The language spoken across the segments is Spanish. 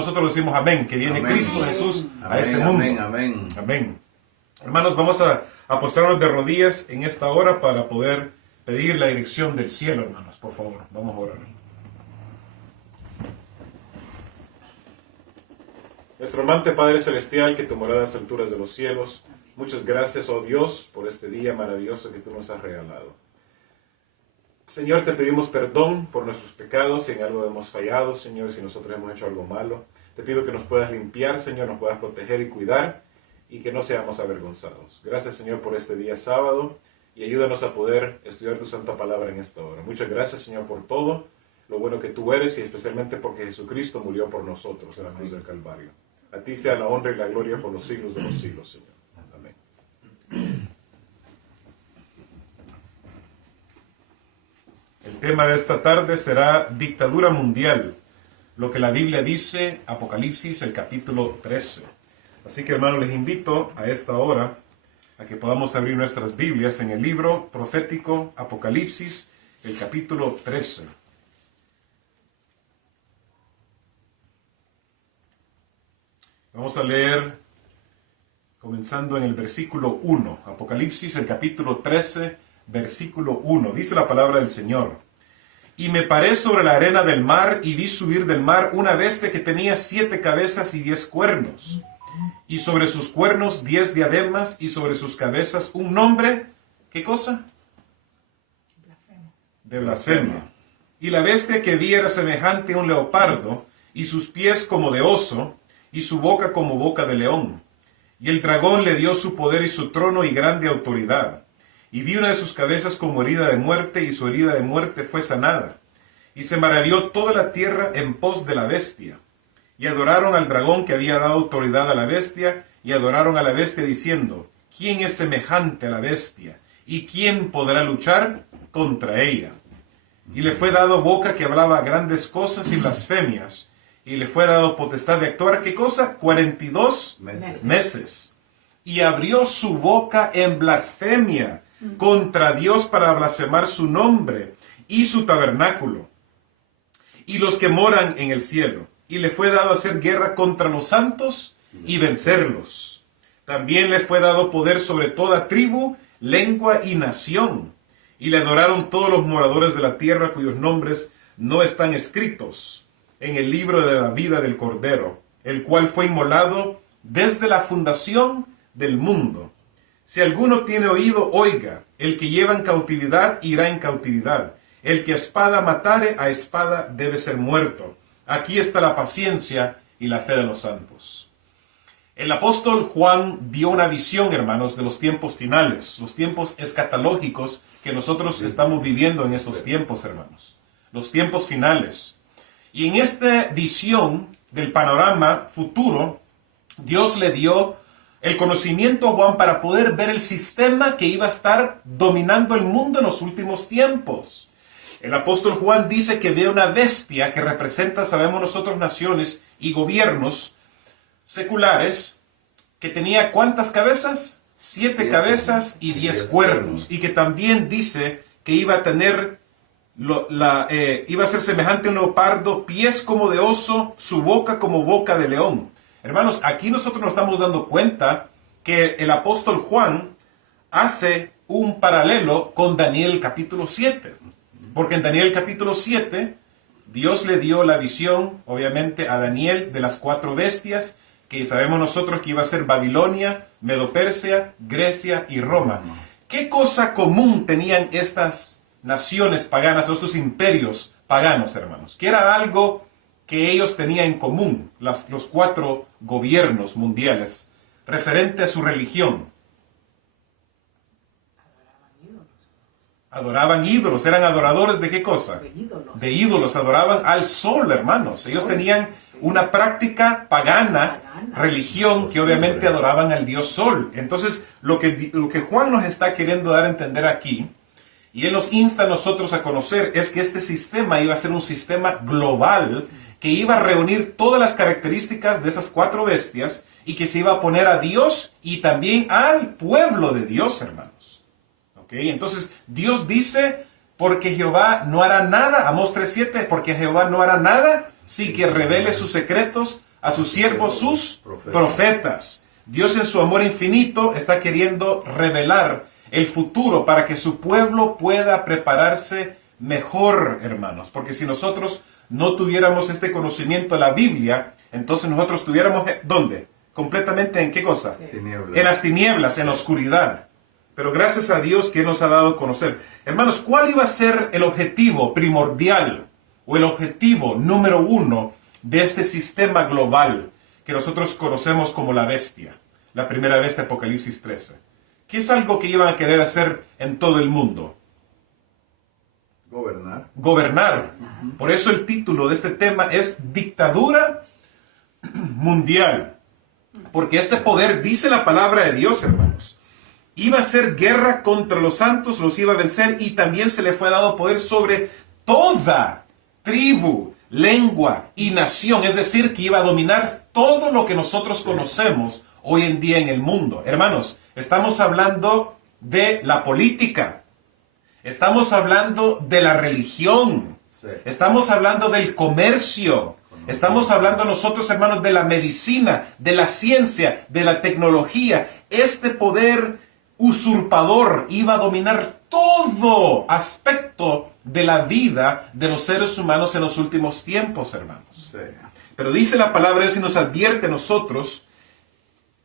Nosotros decimos amén, que viene Amén. Cristo Jesús a Amén, este mundo. amén, amén. Amén. Hermanos, vamos a postrarnos de rodillas en esta hora para poder pedir la dirección del cielo, hermanos. Por favor, vamos a orar. Nuestro amante Padre Celestial, que te mora a las alturas de los cielos, muchas gracias, oh Dios, por este día maravilloso que tú nos has regalado. Señor, te pedimos perdón por nuestros pecados, si en algo hemos fallado, Señor, si nosotros hemos hecho algo malo. Te pido que nos puedas limpiar, Señor, nos puedas proteger y cuidar, y que no seamos avergonzados. Gracias, Señor, por este día sábado, y ayúdanos a poder estudiar tu santa palabra en esta hora. Muchas gracias, Señor, por todo lo bueno que tú eres, y especialmente porque Jesucristo murió por nosotros en la cruz del Calvario. A ti sea la honra y la gloria por los siglos de los siglos, Señor. Amén. El tema de esta tarde será dictadura mundial, lo que la Biblia dice, Apocalipsis, el capítulo 13. Así que, hermanos, les invito a esta hora a que podamos abrir nuestras Biblias en el libro profético Apocalipsis, el capítulo 13. Vamos a leer comenzando en el versículo 1. Apocalipsis, el capítulo 13, versículo 1. Dice la palabra del Señor. Y me paré sobre la arena del mar y vi subir del mar una bestia que tenía 7 cabezas y 10 cuernos. Y sobre sus cuernos 10 diademas y sobre sus cabezas un nombre. ¿Qué cosa? De blasfemia. Y la bestia que vi era semejante a un leopardo, y sus pies como de oso, y su boca como boca de león. Y el dragón le dio su poder y su trono y grande autoridad. Y vi una de sus cabezas como herida de muerte, y su herida de muerte fue sanada. Y se maravilló toda la tierra en pos de la bestia. Y adoraron al dragón que había dado autoridad a la bestia, y adoraron a la bestia diciendo, ¿quién es semejante a la bestia? ¿Y quién podrá luchar contra ella? Y le fue dado boca que hablaba grandes cosas y blasfemias, y le fue dado potestad de actuar, ¿qué cosa? 42 meses. Y abrió su boca en blasfemia contra Dios para blasfemar su nombre y su tabernáculo, y los que moran en el cielo. Y le fue dado hacer guerra contra los santos y vencerlos. También le fue dado poder sobre toda tribu, lengua y nación. Y le adoraron todos los moradores de la tierra cuyos nombres no están escritos en el libro de la vida del Cordero, el cual fue inmolado desde la fundación del mundo. Si alguno tiene oído, oiga. El que lleva en cautividad irá en cautividad. El que a espada matare, a espada debe ser muerto. Aquí está la paciencia y la fe de los santos. El apóstol Juan vio una visión, hermanos, de los tiempos finales, los tiempos escatológicos que nosotros estamos viviendo en estos tiempos, hermanos. Los tiempos finales. Y en esta visión del panorama futuro, Dios le dio el conocimiento a Juan para poder ver el sistema que iba a estar dominando el mundo en los últimos tiempos. El apóstol Juan dice que ve una bestia que representa, sabemos nosotros, naciones y gobiernos seculares, que tenía ¿cuántas cabezas? 7 cabezas y 10 cuernos. Y que también dice que iba a tener iba a ser semejante a un leopardo, pies como de oso, su boca como boca de león. Hermanos, aquí nosotros nos estamos dando cuenta que el apóstol Juan hace un paralelo con Daniel capítulo 7. Porque en Daniel capítulo 7, Dios le dio la visión, obviamente, a Daniel de las 4 bestias, que sabemos nosotros que iba a ser Babilonia, Medo-Persia, Grecia y Roma. ¿Qué cosa común tenían estas naciones paganas, o estos imperios paganos, hermanos? ¿Qué era algo que ellos tenían en común, los 4 gobiernos mundiales, referente a su religión? Adoraban ídolos. ¿Eran adoradores de qué cosa? De ídolos. Adoraban al sol, hermanos. Ellos tenían una práctica pagana, religión, que obviamente adoraban al dios sol. Entonces, lo que Juan nos está queriendo dar a entender aquí, y él nos insta a nosotros a conocer, es que este sistema iba a ser un sistema global que iba a reunir todas las características de esas 4 bestias y que se iba a poner a Dios y también al pueblo de Dios, hermanos. ¿Ok? Entonces, Dios dice, porque Jehová no hará nada, Amós 3:7, porque Jehová no hará nada, sí que revele sus secretos a sus siervos sus profetas. Dios en su amor infinito está queriendo revelar el futuro para que su pueblo pueda prepararse mejor, hermanos. Porque si nosotros no tuviéramos este conocimiento de la Biblia, entonces nosotros estuviéramos, ¿dónde? Completamente ¿en qué cosa? Tinieblas. En las tinieblas, en la oscuridad. Pero gracias a Dios que nos ha dado a conocer. Hermanos, ¿cuál iba a ser el objetivo primordial o el objetivo número uno de este sistema global que nosotros conocemos como la bestia? La primera bestia, Apocalipsis 13. ¿Qué es algo que iban a querer hacer en todo el mundo? Gobernar. Gobernar. Por eso el título de este tema es Dictadura Mundial. Porque este poder, dice la palabra de Dios, hermanos, iba a hacer guerra contra los santos, los iba a vencer, y también se le fue dado poder sobre toda tribu, lengua y nación. Es decir, que iba a dominar todo lo que nosotros conocemos hoy en día en el mundo. Hermanos, estamos hablando de la política, estamos hablando de la religión, estamos hablando del comercio, estamos hablando nosotros, hermanos, de la medicina, de la ciencia, de la tecnología. Este poder usurpador iba a dominar todo aspecto de la vida de los seres humanos en los últimos tiempos, hermanos. Sí. Pero dice la palabra de Dios y nos advierte a nosotros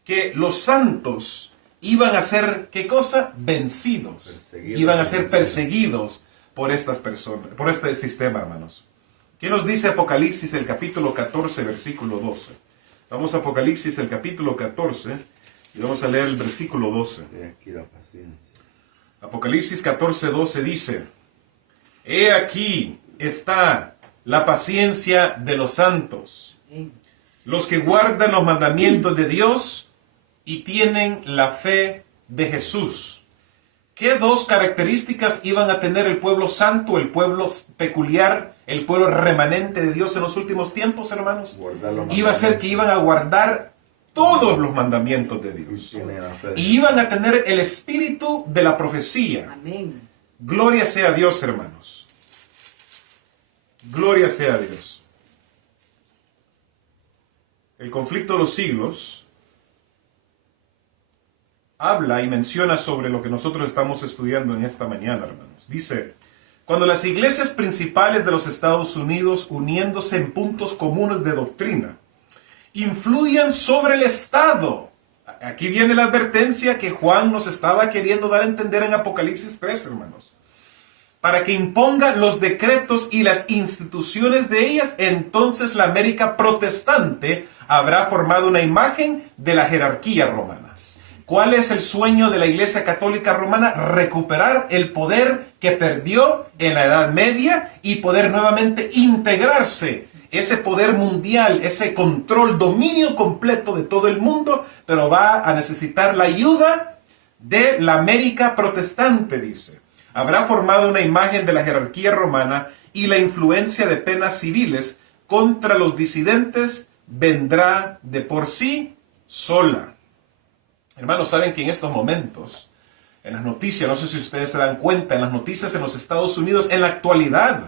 que los santos iban a ser, ¿qué cosa? Vencidos. Perseguidos. Iban a ser perseguidos por estas personas, por este sistema, hermanos. ¿Qué nos dice Apocalipsis, el capítulo 14, versículo 12? Vamos a Apocalipsis, el capítulo 14, y vamos a leer el versículo 12. Aquí la paciencia. Apocalipsis 14, 12 dice: He aquí está la paciencia de los santos, los que guardan los mandamientos de Dios y tienen la fe de Jesús. ¿Qué dos características iban a tener el pueblo santo, el pueblo peculiar, el pueblo remanente de Dios en los últimos tiempos, hermanos? Iba a ser que iban a guardar todos los mandamientos de Dios. Y iban a tener el espíritu de la profecía. Amén. Gloria sea a Dios, hermanos. Gloria sea a Dios. El conflicto de los siglos habla y menciona sobre lo que nosotros estamos estudiando en esta mañana, hermanos. Dice: cuando las iglesias principales de los Estados Unidos, uniéndose en puntos comunes de doctrina, influyan sobre el Estado. Aquí viene la advertencia que Juan nos estaba queriendo dar a entender en Apocalipsis 3, hermanos. Para que imponga los decretos y las instituciones de ellas, entonces la América protestante habrá formado una imagen de la jerarquía romana. ¿Cuál es el sueño de la Iglesia Católica Romana? Recuperar el poder que perdió en la Edad Media y poder nuevamente integrarse. Ese poder mundial, ese control, dominio completo de todo el mundo, pero va a necesitar la ayuda de la América protestante, dice. Habrá formado una imagen de la jerarquía romana y la influencia de penas civiles contra los disidentes vendrá de por sí sola. Hermanos, saben que en estos momentos, en las noticias, no sé si ustedes se dan cuenta, en las noticias en los Estados Unidos, en la actualidad,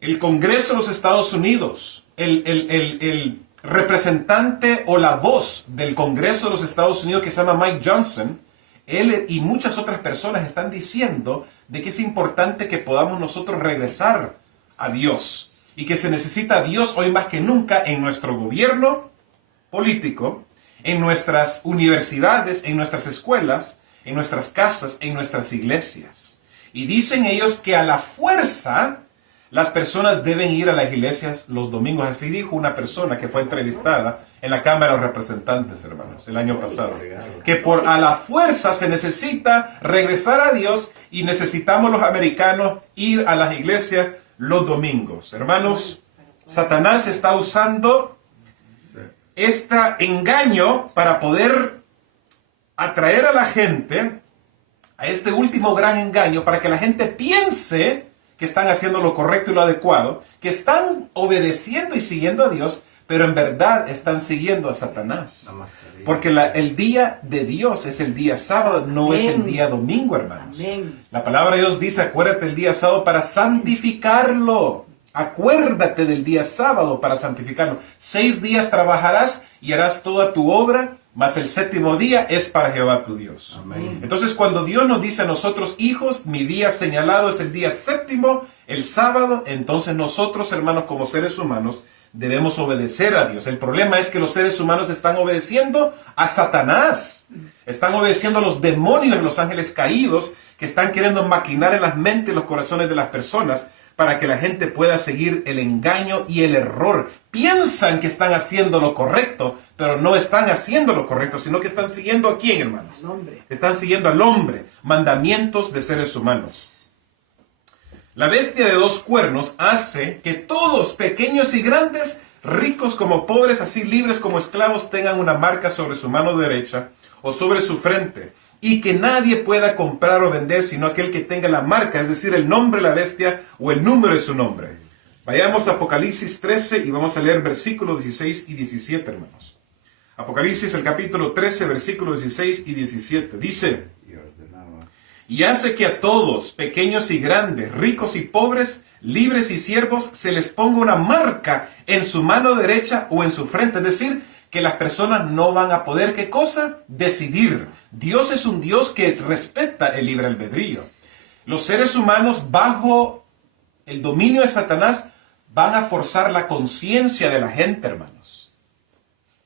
el Congreso de los Estados Unidos, el representante o la voz del Congreso de los Estados Unidos, que se llama Mike Johnson, él y muchas otras personas están diciendo de que es importante que podamos nosotros regresar a Dios y que se necesita a Dios hoy más que nunca en nuestro gobierno político, en nuestras universidades, en nuestras escuelas, en nuestras casas, en nuestras iglesias. Y dicen ellos que a la fuerza las personas deben ir a las iglesias los domingos. Así dijo una persona que fue entrevistada en la Cámara de Representantes, hermanos, el año pasado. Que a la fuerza se necesita regresar a Dios y necesitamos los americanos ir a las iglesias los domingos. Hermanos, Satanás está usando este engaño para poder atraer a la gente a este último gran engaño, para que la gente piense que están haciendo lo correcto y lo adecuado, que están obedeciendo y siguiendo a Dios, pero en verdad están siguiendo a Satanás. Porque el día de Dios es el día sábado, no es el día domingo, hermanos. La palabra de Dios dice: acuérdate el día sábado para santificarlo. Acuérdate del día sábado para santificarlo. 6 días trabajarás y harás toda tu obra, mas el 7º día es para Jehová tu Dios. Amén. Entonces, cuando Dios nos dice a nosotros, hijos, mi día señalado es el día 7º, el sábado, entonces nosotros, hermanos, como seres humanos, debemos obedecer a Dios. El problema es que los seres humanos están obedeciendo a Satanás. Están obedeciendo a los demonios, los ángeles caídos, que están queriendo maquinar en las mentes y los corazones de las personas para que la gente pueda seguir el engaño y el error. Piensan que están haciendo lo correcto, pero no están haciendo lo correcto, sino que están siguiendo ¿a quién, hermanos? Al hombre. Están siguiendo al hombre, mandamientos de seres humanos. La bestia de 2 cuernos hace que todos, pequeños y grandes, ricos como pobres, así libres como esclavos, tengan una marca sobre su mano derecha o sobre su frente, y que nadie pueda comprar o vender sino aquel que tenga la marca, es decir, el nombre de la bestia o el número de su nombre. Vayamos a Apocalipsis 13 y vamos a leer versículos 16 y 17, hermanos. Apocalipsis, el capítulo 13, versículos 16 y 17. Dice: y hace que a todos, pequeños y grandes, ricos y pobres, libres y siervos, se les ponga una marca en su mano derecha o en su frente, es decir, que las personas no van a poder, ¿qué cosa? Decidir. Dios es un Dios que respeta el libre albedrío. Los seres humanos, bajo el dominio de Satanás, van a forzar la conciencia de la gente, hermanos.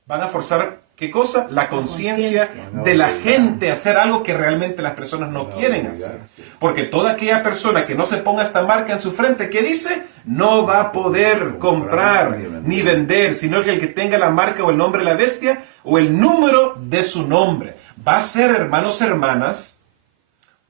Van a forzar, ¿qué cosa? La conciencia de la gente a hacer algo que realmente las personas no quieren hacer. Porque toda aquella persona que no se ponga esta marca en su frente, ¿qué dice? No va a poder comprar ni vender, sino que el que tenga la marca o el nombre de la bestia o el número de su nombre. Va a ser, hermanos y hermanas,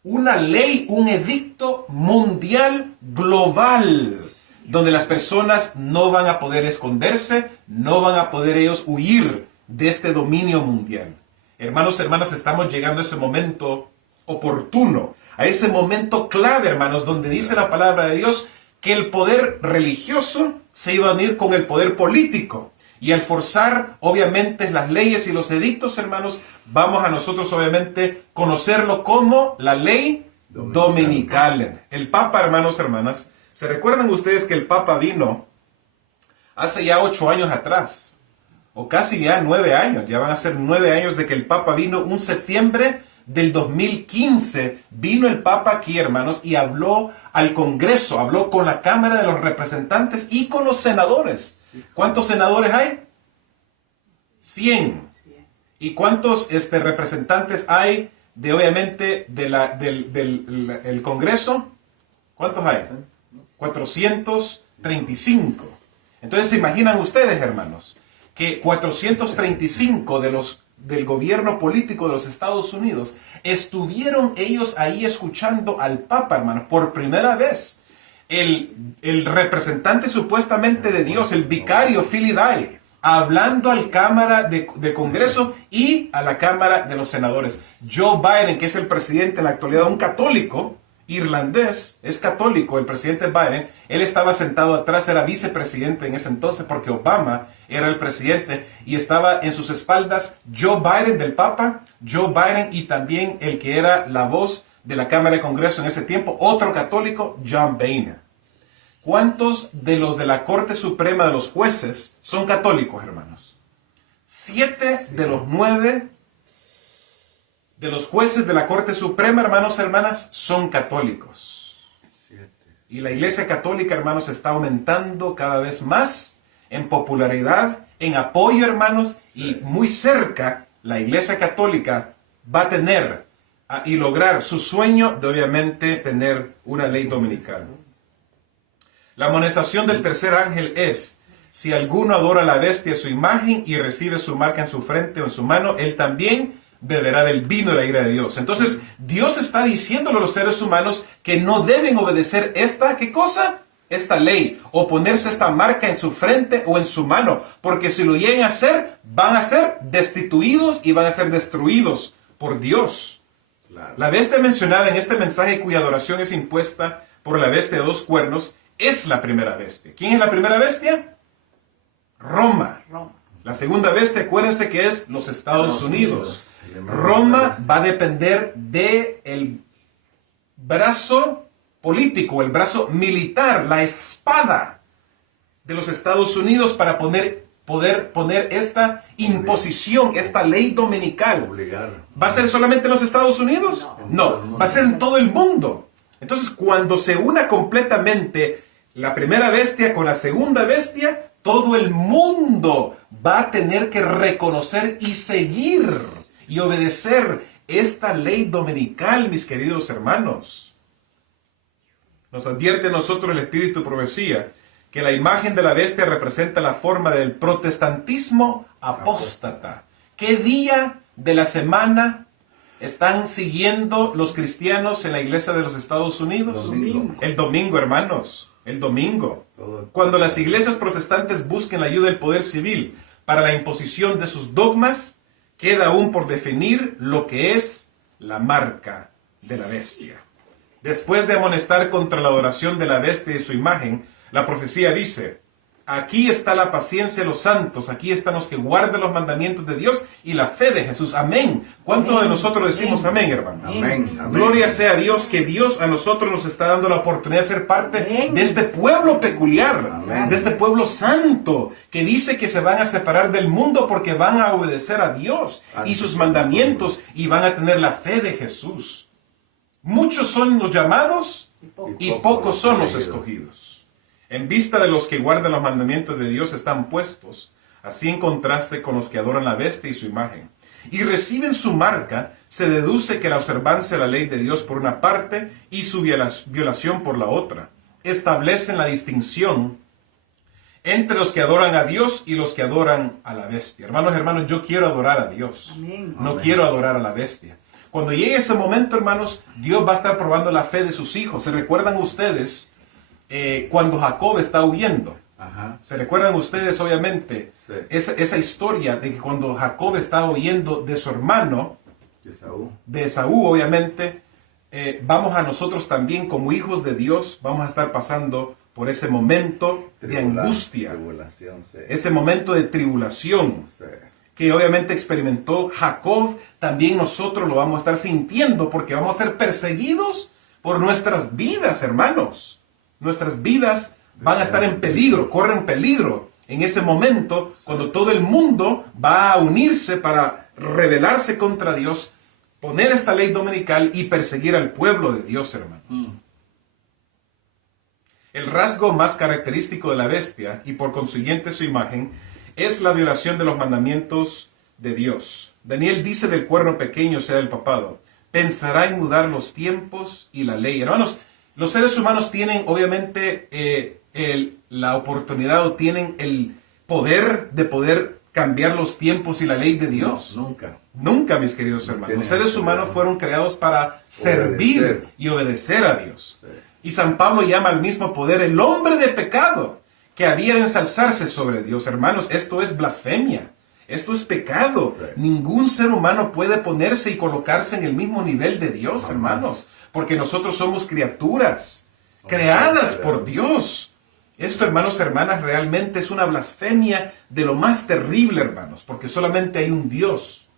una ley, un edicto mundial global, donde las personas no van a poder esconderse, no van a poder ellos huir de este dominio mundial. Hermanos, hermanas, estamos llegando a ese momento oportuno, a ese momento clave, hermanos, donde dice la palabra de Dios que el poder religioso se iba a unir con el poder político. Y al forzar, obviamente, las leyes y los edictos, hermanos, vamos a nosotros, obviamente, conocerlo como la ley dominical. El Papa, hermanos, hermanas, ¿se recuerdan ustedes que el Papa vino hace ya 8 años atrás? O casi ya 9 años, ya van a ser 9 años de que el Papa vino, un septiembre del 2015, vino el Papa aquí, hermanos, y habló al Congreso, habló con la Cámara de los Representantes y con los senadores. ¿Cuántos senadores hay? 100. ¿Y cuántos representantes hay de, obviamente, del Congreso? ¿Cuántos hay? 435. Entonces, ¿se imaginan ustedes, hermanos, que 435 del gobierno político de los Estados Unidos estuvieron ellos ahí escuchando al Papa, hermanos, por primera vez? El representante supuestamente de Dios, el vicario Philly Day, hablando a la Cámara de Congreso y a la Cámara de los Senadores. Joe Biden, que es el presidente en la actualidad, un católico irlandés, es católico, el presidente Biden, él estaba sentado atrás, era vicepresidente en ese entonces, porque Obama era el presidente, y estaba en sus espaldas Joe Biden del Papa, Joe Biden, y también el que era la voz de la Cámara de Congreso en ese tiempo, otro católico, John Boehner. ¿Cuántos de los de la Corte Suprema de los jueces son católicos, hermanos? 7 de los 9 de los jueces de la Corte Suprema, hermanos y hermanas, son católicos. Y la Iglesia Católica, hermanos, está aumentando cada vez más en popularidad, en apoyo, hermanos, y muy cerca la Iglesia Católica va a tener y lograr su sueño de, obviamente, tener una ley dominical. La amonestación del tercer ángel es: si alguno adora a la bestia su imagen y recibe su marca en su frente o en su mano, él también beberá del vino de la ira de Dios. Entonces, Dios está diciéndole a los seres humanos que no deben obedecer esta, ¿qué cosa? Esta ley, o ponerse esta marca en su frente o en su mano, porque si lo llegan a hacer, van a ser destituidos y van a ser destruidos por Dios. Claro. La bestia mencionada en este mensaje, cuya adoración es impuesta por la bestia de 2 cuernos, es la primera bestia. ¿Quién es la primera bestia? Roma. La segunda bestia, acuérdense que es los Estados Unidos. Roma va a depender del brazo político, el brazo militar, la espada de los Estados Unidos para poder poner esta imposición, esta ley dominical. ¿Va a ser solamente en los Estados Unidos? No, va a ser en todo el mundo. Entonces, cuando se una completamente la primera bestia con la segunda bestia, todo el mundo va a tener que reconocer y seguir y obedecer esta ley dominical, mis queridos hermanos. Nos advierte a nosotros el Espíritu de Profecía que la imagen de la bestia representa la forma del protestantismo apóstata. ¿Qué día de la semana están siguiendo los cristianos en la iglesia de los Estados Unidos? Domingo. El domingo, hermanos. El domingo. Cuando las iglesias protestantes busquen la ayuda del poder civil para la imposición de sus dogmas, queda aún por definir lo que es la marca de la bestia. Después de amonestar contra la adoración de la bestia y su imagen, la profecía dice: aquí está la paciencia de los santos, aquí están los que guardan los mandamientos de Dios y la fe de Jesús. Amén. ¿Cuántos de nosotros decimos amén, hermanos? Amén. Gloria sea a Dios, que Dios a nosotros nos está dando la oportunidad de ser parte de este pueblo peculiar, Amén. de este pueblo santo, que dice que se van a separar del mundo porque van a obedecer a Dios y sus mandamientos y van a tener la fe de Jesús. Muchos son los llamados y pocos son los escogidos. En vista de los que guardan los mandamientos de Dios están puestos, así en contraste con los que adoran la bestia y su imagen, y reciben su marca, se deduce que la observancia de la ley de Dios por una parte y su violación por la otra establecen la distinción entre los que adoran a Dios y los que adoran a la bestia. Hermanos, yo quiero adorar a Dios. Amén. No quiero adorar a la bestia. Cuando llegue ese momento, hermanos, Dios va a estar probando la fe de sus hijos. ¿Se recuerdan ustedes cuando Jacob está huyendo? Ajá. ¿Se recuerdan ustedes, obviamente, Sí. esa historia de que cuando Jacob estaba huyendo de su hermano, Esaú. de Esaú, obviamente, vamos a nosotros también como hijos de Dios, vamos a estar pasando por ese momento de angustia, Tribulación, sí. ese momento de tribulación Sí. que obviamente experimentó Jacob, también nosotros lo vamos a estar sintiendo porque vamos a ser perseguidos por nuestras vidas, hermanos. Nuestras vidas van a estar en peligro, corren peligro en ese momento cuando todo el mundo va a unirse para rebelarse contra Dios, poner esta ley dominical y perseguir al pueblo de Dios, hermanos. El rasgo más característico de la bestia, y por consiguiente su imagen, es la violación de los mandamientos de Dios. Daniel dice del cuerno pequeño, sea del papado, pensará en mudar los tiempos y la ley. Hermanos, los seres humanos tienen obviamente la oportunidad o tienen el poder de poder cambiar los tiempos y la ley de Dios. No, nunca. Nunca, mis queridos hermanos. Los seres humanos fueron creados para servir y obedecer a Dios. Sí. Y San Pablo llama al mismo poder el hombre de pecado, que había de ensalzarse sobre Dios. Hermanos, esto es blasfemia. Esto es pecado. Sí. Ningún ser humano puede ponerse y colocarse en el mismo nivel de Dios, Jamás. hermanos. Porque nosotros somos criaturas creadas por Dios. Esto, hermanos, hermanas, realmente es una blasfemia de lo más terrible, hermanos. Porque solamente hay un Dios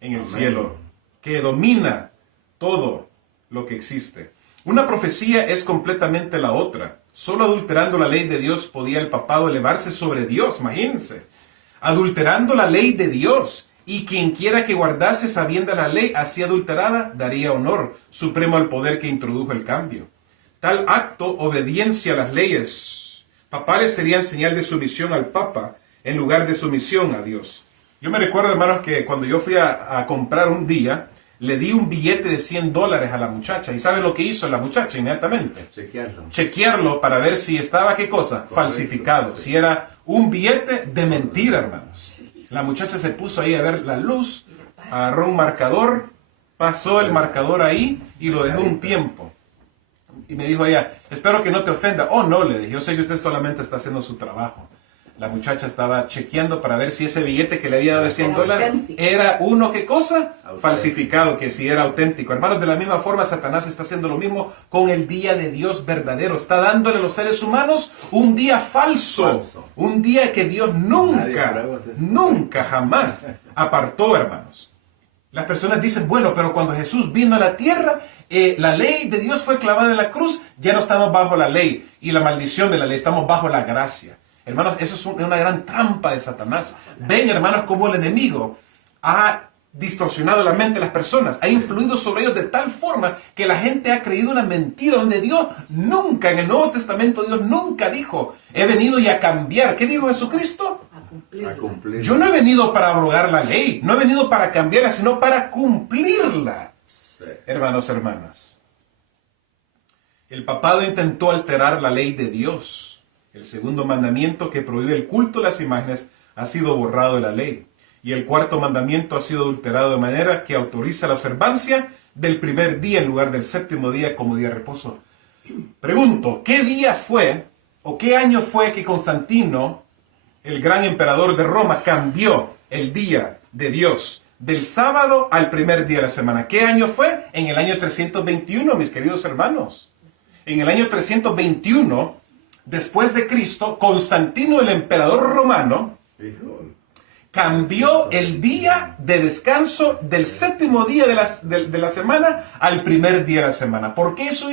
en el Amén. cielo que domina todo lo que existe. Una profecía es completamente la otra. Solo adulterando la ley de Dios podía el papado elevarse sobre Dios, imagínense. Adulterando la ley de Dios. Y quien quiera que guardase sabiendo la ley así adulterada, daría honor supremo al poder que introdujo el cambio. Tal acto, obediencia a las leyes papales, serían señal de sumisión al Papa en lugar de sumisión a Dios. Yo me recuerdo, hermanos, que cuando yo fui a comprar un día, le di un billete de $100 a la muchacha. ¿Y saben lo que hizo la muchacha inmediatamente? Chequearlo. Chequearlo para ver si estaba, ¿qué cosa? Correcto, Falsificado. sí. Si era un billete de mentira, hermanos. La muchacha se puso ahí a ver la luz, agarró un marcador, pasó el marcador ahí y lo dejó un tiempo. Y me dijo ella, espero que no te ofenda. Oh, no, le dije, yo sé que usted solamente está haciendo su trabajo. La muchacha estaba chequeando para ver si ese billete que le había dado de $100 era uno, ¿qué cosa? Auténtico. Falsificado, que si era auténtico. Hermanos, de la misma forma, Satanás está haciendo lo mismo con el día de Dios verdadero. Está dándole a los seres humanos un día falso. Falso. Un día que Dios Nadie nunca, prueba eso. nunca, jamás apartó, hermanos. Las personas dicen, bueno, pero cuando Jesús vino a la tierra, la ley de Dios fue clavada en la cruz, ya no estamos bajo la ley y la maldición de la ley, estamos bajo la gracia. Hermanos, eso es una gran trampa de Satanás. Ven, hermanos, cómo el enemigo ha distorsionado la mente de las personas, ha influido sobre ellos de tal forma que la gente ha creído una mentira donde Dios nunca, en el Nuevo Testamento, Dios nunca dijo, he venido y a cambiar. ¿Qué dijo Jesucristo? A cumplir. Yo no he venido para abrogar la ley, no he venido para cambiarla, sino para cumplirla. Sí. Hermanos, hermanas, el papado intentó alterar la ley de Dios. El segundo mandamiento, que prohíbe el culto a las imágenes, ha sido borrado de la ley. Y el cuarto mandamiento ha sido adulterado de manera que autoriza la observancia del primer día en lugar del séptimo día como día de reposo. Pregunto, ¿qué día fue o qué año fue que Constantino, el gran emperador de Roma, cambió el día de Dios del sábado al primer día de la semana? ¿Qué año fue? En el año 321, mis queridos hermanos. En el año 321, después de Cristo, Constantino, el emperador romano, cambió el día de descanso del séptimo día de la semana al primer día de la semana. ¿Por qué hizo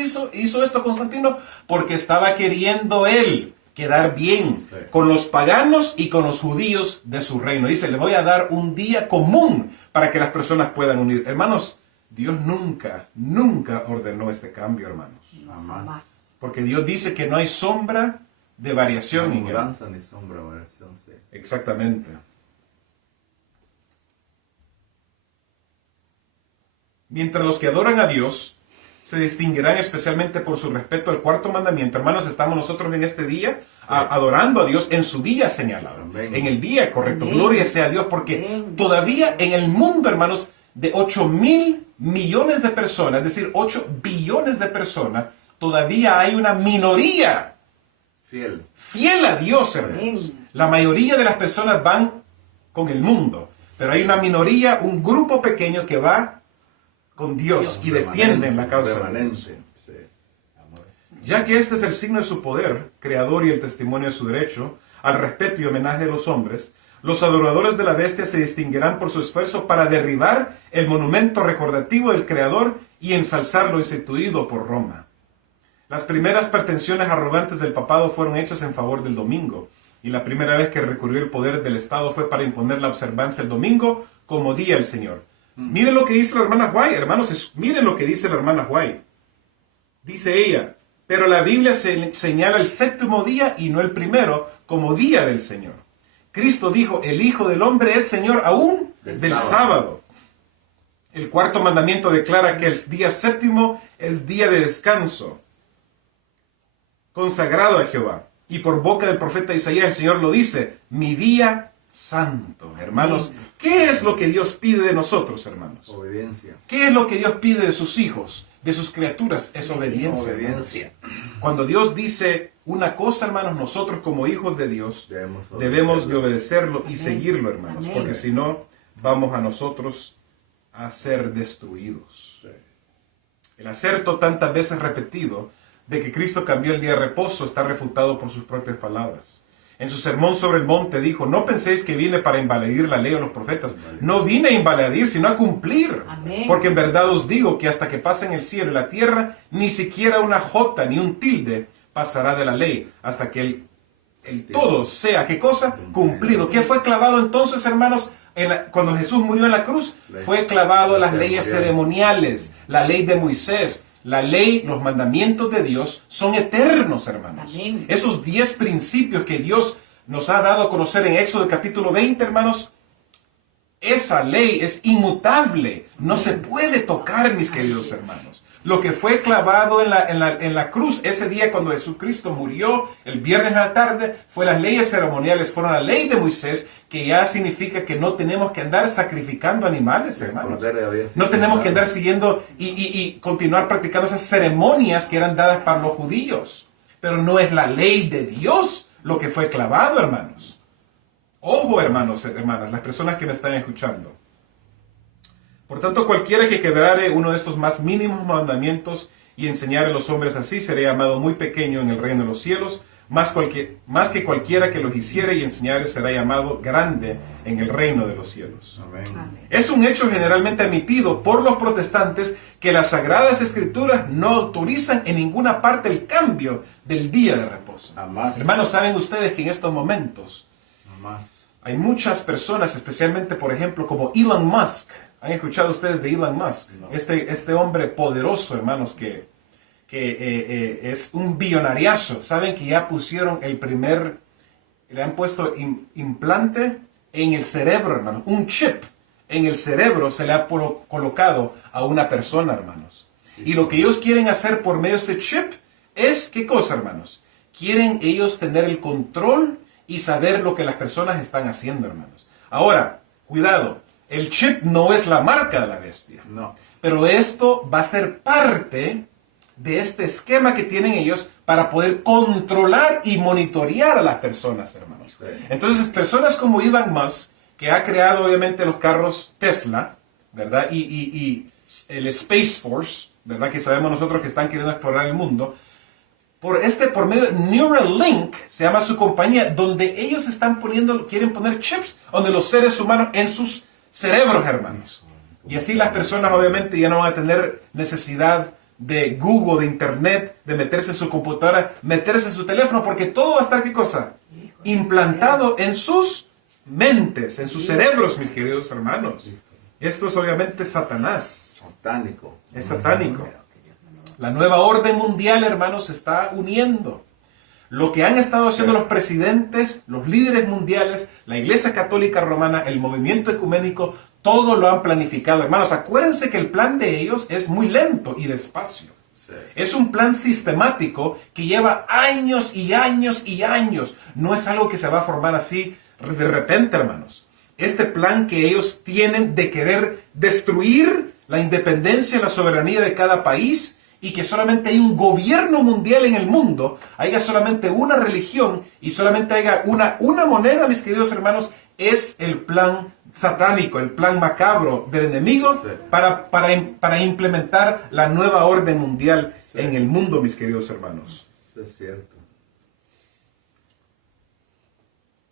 esto Constantino? Porque estaba queriendo él quedar bien con los paganos y con los judíos de su reino. Dice, le voy a dar un día común para que las personas puedan unir. Hermanos, Dios nunca ordenó este cambio, hermanos. Jamás. Porque Dios dice que no hay sombra de variación Ni en él. mudanza ni sombra de variación, sí. Exactamente. Mientras los que adoran a Dios se distinguirán especialmente por su respeto al cuarto mandamiento. Hermanos, estamos nosotros en este día adorando a Dios en su día señalado. Amén. En el día correcto. Amén. Gloria sea a Dios, porque Amén. todavía en el mundo, hermanos, de 8.000 millones de personas, es decir, 8 billones de personas, todavía hay una minoría Fiel. fiel a Dios, hermanos. Amén. La mayoría de las personas van con el mundo, pero hay una minoría, un grupo pequeño que va con Dios y defienden la causa de Dios. Remanente. Sí. Ya que este es el signo de su poder, creador y el testimonio de su derecho, al respeto y homenaje de los hombres, los adoradores de la bestia se distinguirán por su esfuerzo para derribar el monumento recordativo del creador y ensalzar lo instituido por Roma. Las primeras pretensiones arrogantes del papado fueron hechas en favor del domingo, y la primera vez que recurrió el poder del Estado fue para imponer la observancia del domingo como día del Señor. Miren lo que dice la hermana White, hermanos, miren lo que dice la hermana White. Dice ella, pero la Biblia señala el séptimo día y no el primero como día del Señor. Cristo dijo, el Hijo del Hombre es Señor aún del sábado. El cuarto mandamiento declara que el día séptimo es día de descanso, consagrado a Jehová. Y por boca del profeta Isaías el Señor lo dice, mi día santo. Hermanos, ¿qué es lo que Dios pide de nosotros, hermanos? Obediencia. ¿Qué es lo que Dios pide de sus hijos, de sus criaturas? Es obediencia. Obediencia. Cuando Dios dice una cosa, hermanos, nosotros como hijos de Dios debemos de obedecerlo y seguirlo, hermanos, Amén. porque si no, vamos a nosotros a ser destruidos. Sí. El acerto tantas veces repetido de que Cristo cambió el día de reposo está refutado por sus propias palabras. En su sermón sobre el monte dijo, no penséis que vine para invadir la ley o los profetas. No vine a invadir, sino a cumplir. Amén. Porque en verdad os digo que hasta que pasen el cielo y la tierra, ni siquiera una jota ni un tilde pasará de la ley, hasta que el todo sea, ¿qué cosa? Cumplido. ¿Qué fue clavado entonces, hermanos? Cuando Jesús murió en la cruz, fue clavado las leyes ceremoniales, la ley de Moisés. La ley, los mandamientos de Dios son eternos, hermanos. Amén. Esos 10 principios que Dios nos ha dado a conocer en Éxodo capítulo 20, hermanos, esa ley es inmutable. No se puede tocar, mis queridos hermanos. Lo que fue clavado en la cruz ese día cuando Jesucristo murió, el viernes a la tarde, fue las leyes ceremoniales, fueron la ley de Moisés, que ya significa que no tenemos que andar sacrificando animales, hermanos. No tenemos que andar siguiendo y continuar practicando esas ceremonias que eran dadas para los judíos. Pero no es la ley de Dios lo que fue clavado, hermanos. Ojo, hermanos, hermanas, las personas que me están escuchando. Por tanto, cualquiera que quebrare uno de estos más mínimos mandamientos y enseñare a los hombres así, será llamado muy pequeño en el reino de los cielos, más que cualquiera que los hiciere y enseñare será llamado grande en el reino de los cielos. Amén. Amén. Es un hecho generalmente admitido por los protestantes que las Sagradas Escrituras no autorizan en ninguna parte el cambio del día de reposo. Jamás. Hermanos, ¿saben ustedes que en estos momentos Jamás. hay muchas personas, especialmente, por ejemplo, como Elon Musk? ¿Han escuchado ustedes de Elon Musk? No. Este hombre poderoso, hermanos, que es un billonariazo. ¿Saben que ya pusieron le han puesto implante en el cerebro, hermanos? Un chip en el cerebro se le ha colocado a una persona, hermanos. Y lo que ellos quieren hacer por medio de ese chip es, ¿qué cosa, hermanos? Quieren ellos tener el control y saber lo que las personas están haciendo, hermanos. Ahora, cuidado, el chip no es la marca de la bestia. No. Pero esto va a ser parte de este esquema que tienen ellos para poder controlar y monitorear a las personas, hermanos. Sí. Entonces, personas como Elon Musk, que ha creado obviamente los carros Tesla, ¿verdad? Y el Space Force, ¿verdad? Que sabemos nosotros que están queriendo explorar el mundo. Por medio de Neuralink, se llama su compañía, donde ellos quieren poner chips donde los seres humanos en sus cerebros, hermanos. Y así las personas obviamente ya no van a tener necesidad de Google, de Internet, de meterse en su computadora, meterse en su teléfono, porque todo va a estar, ¿qué cosa? Implantado en sus mentes, en sus cerebros, mis queridos hermanos. Esto es obviamente Satanás. Satánico. Es satánico. La nueva orden mundial, hermanos, se está uniendo. Lo que han estado haciendo los presidentes, los líderes mundiales, la Iglesia Católica Romana, el movimiento ecuménico, todo lo han planificado. Hermanos, acuérdense que el plan de ellos es muy lento y despacio. Sí. Es un plan sistemático que lleva años y años y años. No es algo que se va a formar así de repente, hermanos. Este plan que ellos tienen de querer destruir la independencia y la soberanía de cada país y que solamente hay un gobierno mundial en el mundo, haya solamente una religión y solamente haya una moneda, mis queridos hermanos, es el plan satánico, el plan macabro del enemigo Sí. para implementar la nueva orden mundial Sí. en el mundo, mis queridos hermanos. Eso es cierto.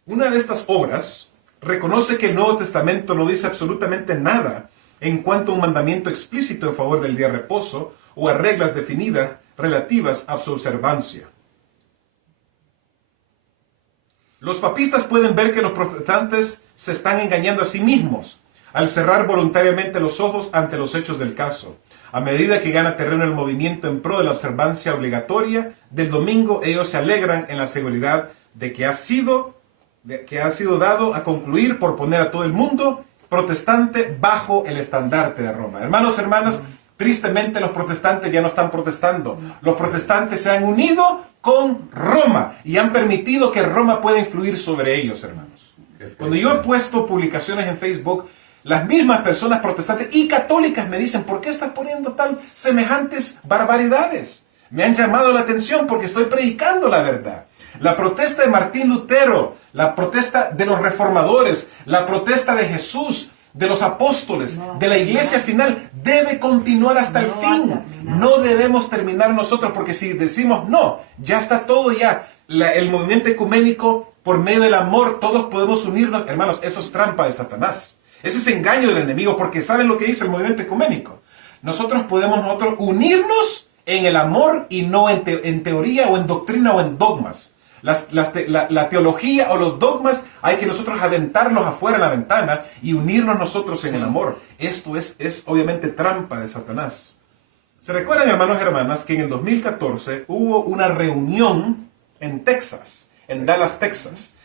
Una de estas obras reconoce que el Nuevo Testamento no dice absolutamente nada en cuanto a un mandamiento explícito en favor del día de reposo o a reglas definidas relativas a su observancia. Los papistas pueden ver que los protestantes se están engañando a sí mismos al cerrar voluntariamente los ojos ante los hechos del caso. A medida que gana terreno el movimiento en pro de la observancia obligatoria del domingo, ellos se alegran en la seguridad de que ha sido dado a concluir por poner a todo el mundo protestante bajo el estandarte de Roma. Hermanos, hermanas, tristemente los protestantes ya no están protestando. Los protestantes se han unido con Roma y han permitido que Roma pueda influir sobre ellos, hermanos. Cuando yo he puesto publicaciones en Facebook, las mismas personas protestantes y católicas me dicen, ¿por qué estás poniendo tal semejantes barbaridades? Me han llamado la atención porque estoy predicando la verdad. La protesta de Martín Lutero, la protesta de los reformadores, la protesta de Jesús, de los apóstoles, de la iglesia final, debe continuar hasta el fin. No debemos terminar nosotros, porque si decimos no, ya está todo ya. El movimiento ecuménico, por medio del amor, todos podemos unirnos. Hermanos, eso es trampa de Satanás. Ese es engaño del enemigo, porque ¿saben lo que dice el movimiento ecuménico? Nosotros podemos unirnos en el amor y no en teoría o en doctrina o en dogmas. La teología o los dogmas hay que nosotros aventarlos afuera en la ventana y unirnos nosotros en el amor. Esto es obviamente trampa de Satanás. ¿Se recuerdan, hermanos y hermanas, que en el 2014 hubo una reunión en Texas, en Dallas, Texas?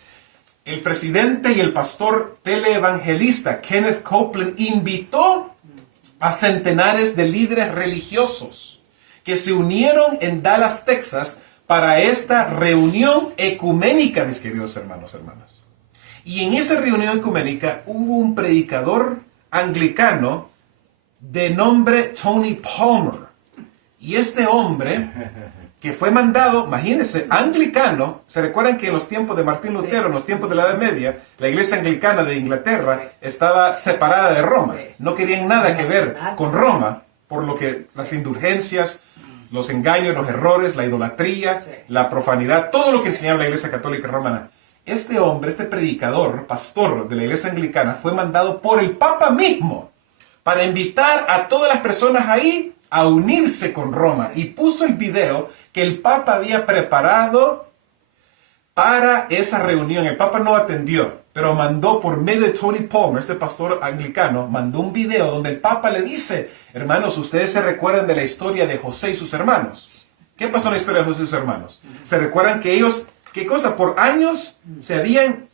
El presidente y el pastor teleevangelista Kenneth Copeland invitó a centenares de líderes religiosos que se unieron en Dallas, Texas, para esta reunión ecuménica, mis queridos hermanos y hermanas. Y en esa reunión ecuménica hubo un predicador anglicano de nombre Tony Palmer. Y este hombre, que fue mandado, imagínense, anglicano, ¿se recuerdan que en los tiempos de Martín Lutero, en los tiempos de la Edad Media, la iglesia anglicana de Inglaterra estaba separada de Roma? No querían nada que ver con Roma, por lo que las indulgencias, los engaños, los errores, la idolatría, Sí. la profanidad, todo lo que enseñaba la Iglesia Católica Romana. Este hombre, este predicador, pastor de la Iglesia Anglicana, fue mandado por el Papa mismo para invitar a todas las personas ahí a unirse con Roma. Y puso el video que el Papa había preparado para esa reunión. El Papa no atendió, pero mandó por medio de Tony Palmer, este pastor anglicano, mandó un video donde el Papa le dice: hermanos, ustedes se recuerdan de la historia de José y sus hermanos. ¿Qué pasó en la historia de José y sus hermanos? ¿Se recuerdan que ellos, qué cosa? Por años se habían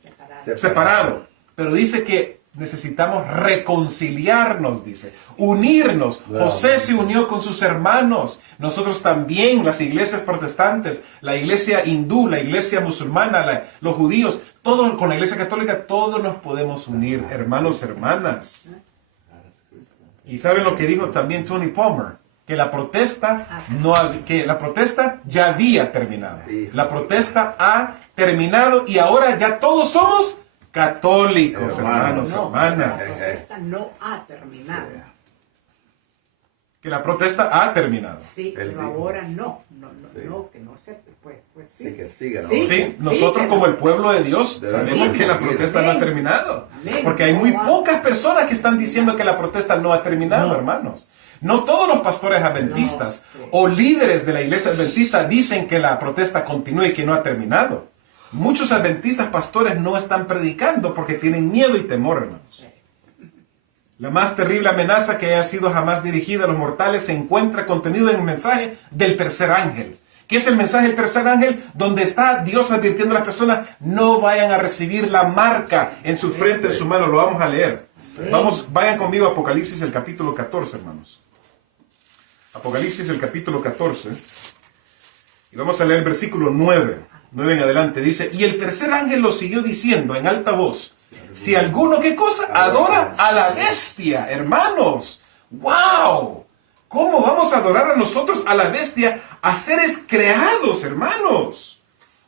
separado. Pero dice que necesitamos reconciliarnos, dice, unirnos. Wow. José se unió con sus hermanos. Nosotros también, las iglesias protestantes, la iglesia hindú, la iglesia musulmana, los judíos, todos con la iglesia católica, todos nos podemos unir, hermanos, hermanas. Y saben lo que dijo también Tony Palmer, que la protesta ya había terminado. La protesta ha terminado y ahora ya todos somos católicos, hermanos, hermanas. Esta no ha terminado. Que la protesta ha terminado. Sí, Él pero dijo. ahora no, Sí. que no se, pues sí. Sí, que siga, ¿no? Sí, nosotros como el pueblo de Dios Debemos sabemos que la seguir. protesta no ha Amén. terminado. Amén. Porque hay muy Wow. pocas personas que están diciendo que la protesta no ha terminado, No. hermanos. No todos los pastores adventistas No, sí. o líderes de la iglesia adventista dicen que la protesta continúa y que no ha terminado. Muchos adventistas pastores no están predicando porque tienen miedo y temor, hermanos. Sí. La más terrible amenaza que haya sido jamás dirigida a los mortales se encuentra contenido en el mensaje del tercer ángel. ¿Qué es el mensaje del tercer ángel? Donde está Dios advirtiendo a las personas: no vayan a recibir la marca en su frente, en su mano. Lo vamos a leer. Sí. Vayan conmigo a Apocalipsis, el capítulo 14, hermanos. Apocalipsis, el capítulo 14. Y vamos a leer el versículo 9 en adelante. Dice: y el tercer ángel lo siguió diciendo en alta voz: si alguno, ¿qué cosa? Adora a la bestia, hermanos. ¡Wow! ¿Cómo vamos a adorar a nosotros a la bestia, a seres creados, hermanos?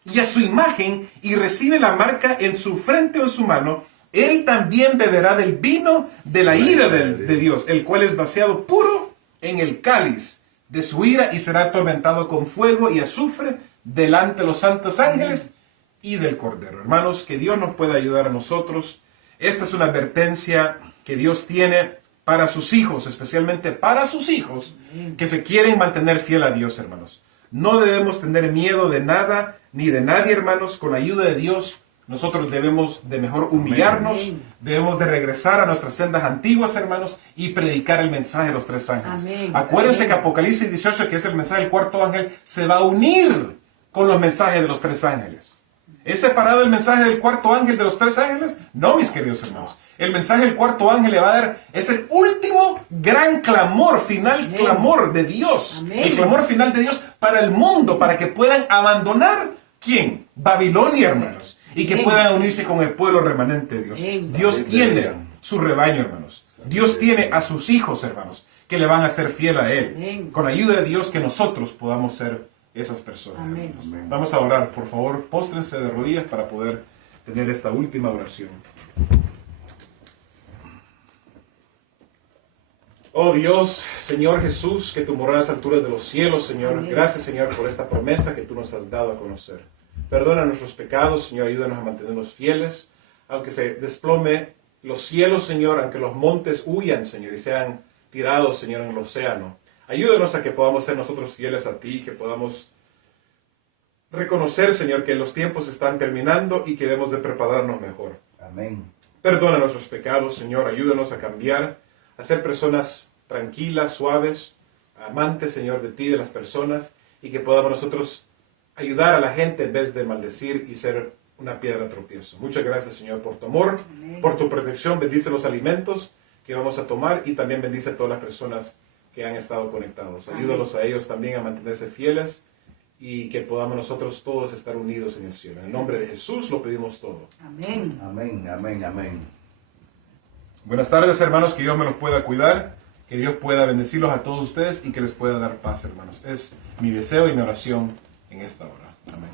Y a su imagen, y recibe la marca en su frente o en su mano, él también beberá del vino de la ira de Dios, el cual es vaciado puro en el cáliz de su ira, y será atormentado con fuego y azufre delante de los santos ángeles y del Cordero. Hermanos, que Dios nos pueda ayudar a nosotros. Esta es una advertencia que Dios tiene para sus hijos, especialmente para sus hijos que se quieren mantener fiel a Dios, hermanos. No debemos tener miedo de nada ni de nadie, hermanos. Con la ayuda de Dios, nosotros debemos de mejor humillarnos, Amén. debemos de regresar a nuestras sendas antiguas, hermanos, y predicar el mensaje de los tres ángeles. Amén. Acuérdense Amén. que Apocalipsis 18, que es el mensaje del cuarto ángel, se va a unir con los mensajes de los tres ángeles. ¿Es separado el mensaje del cuarto ángel de los tres ángeles? No, mis queridos hermanos. El mensaje del cuarto ángel le va a dar, es el último gran clamor, final Amén. clamor de Dios. Amén. El clamor final de Dios para el mundo, para que puedan abandonar, ¿quién? Babilonia, hermanos. Y que Amén. puedan unirse con el pueblo remanente de Dios. Amén. Dios tiene su rebaño, hermanos. Dios tiene a sus hijos, hermanos, que le van a ser fiel a Él. Amén. Con la ayuda de Dios, que nosotros podamos ser esas personas. Amén. hermanos. Amén. Vamos a orar, por favor, póstrense de rodillas para poder tener esta última oración. Oh Dios, Señor Jesús, que tú moras a las alturas de los cielos, Señor. Amén. Gracias, Señor, por esta promesa que tú nos has dado a conocer. Perdona nuestros pecados, Señor, ayúdanos a mantenernos fieles. Aunque se desplome los cielos, Señor, aunque los montes huyan, Señor, y sean tirados, Señor, en el océano. Ayúdanos a que podamos ser nosotros fieles a ti, que podamos reconocer, Señor, que los tiempos están terminando y que debemos de prepararnos mejor. Amén. Perdona nuestros pecados, Señor, ayúdanos a cambiar, a ser personas tranquilas, suaves, amantes, Señor, de ti, de las personas, y que podamos nosotros ayudar a la gente en vez de maldecir y ser una piedra de tropiezo. Muchas gracias, Señor, por tu amor, Amén. por tu protección. Bendice los alimentos que vamos a tomar y también bendice a todas las personas que han estado conectados. Amén. Ayúdalos a ellos también a mantenerse fieles y que podamos nosotros todos estar unidos en el cielo. En el nombre de Jesús lo pedimos todo. Amén. Amén. Amén. Amén. Buenas tardes, hermanos, que Dios me los pueda cuidar, que Dios pueda bendecirlos a todos ustedes y que les pueda dar paz, hermanos. Es mi deseo y mi oración en esta hora. Amén.